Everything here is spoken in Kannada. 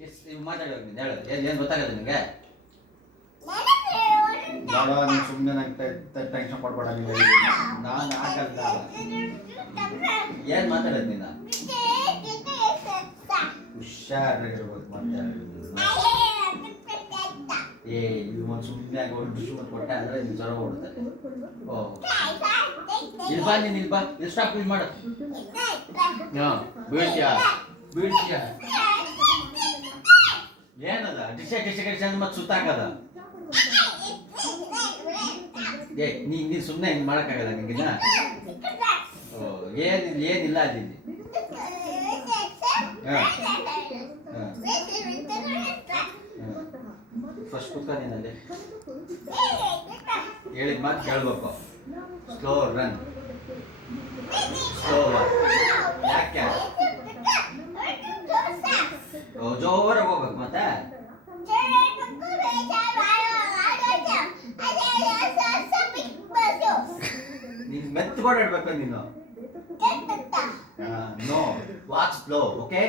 ನೀವು ಮಾತಾಡೋದು ನೀನು ಹೇಳು ಏನು ಗೊತ್ತಾಗಲ್ಲ ನಿನಗೆ ಬೇಡ ನೀನು ಸುಮ್ಮನೆ ನಂಗೆ ಟೆನ್ಷನ್ ಕೊಡ್ಬೇಡ ನೀವು ನಾನು ಆಗಲ್ಲ ಏನು ಮಾತಾಡೋದು ನೀನು ಹುಷಾರಾಗಿರ್ಬೋದು ಮಾತಾಡೋದು ಇದು ಒಂದು ಸುಮ್ಮನೆ ಆಗಿ ಸುಮ್ಮನೆ ಕೊಟ್ಟೆ ಅಂದರೆ ನೀನು ಜ್ವರ ಓಡ್ತಾರೆ ಓ ಇಲ್ಬಾ ನೀನು ಇಲ್ಬಾ ಇಲ್ಲಿ ಸ್ಟಾಪ್ ಇದು ಮಾಡು ಹಾಂ ಬೀಳ್ತೀಯ ಏನದ ಡಿಶ ಮತ್ತೆ ಸುತ್ತಾಕದ ನೀನು ಸುಮ್ಮನೆ ಹಿಂಗೆ ಮಾಡೋಕ್ಕಾಗಲ್ಲ ನಿಂಗಿನ ಓ ಏನಿಲ್ಲ ಅದಿಲ್ಲಿ ಫಸ್ಟ್ ಕುಕ್ಕ ನೀನಲ್ಲಿ ಹೇಳಿದ ಮಾತು ಕೇಳಬೇಕು ಸ್ಲೋ ರನ್ ಸ್ಲೋ ಯಾಕೆ ಜೋರಾಗಿ ಹೋಗ್ಬೇಕು ಮತ್ತೆ ನೀನು ಮೆತ್ತುಕೊಂಡಿಡ್ಬೇಕು ನೀನು ನೋ ವಾಚ್ ಸ್ಲೋ ಓಕೆ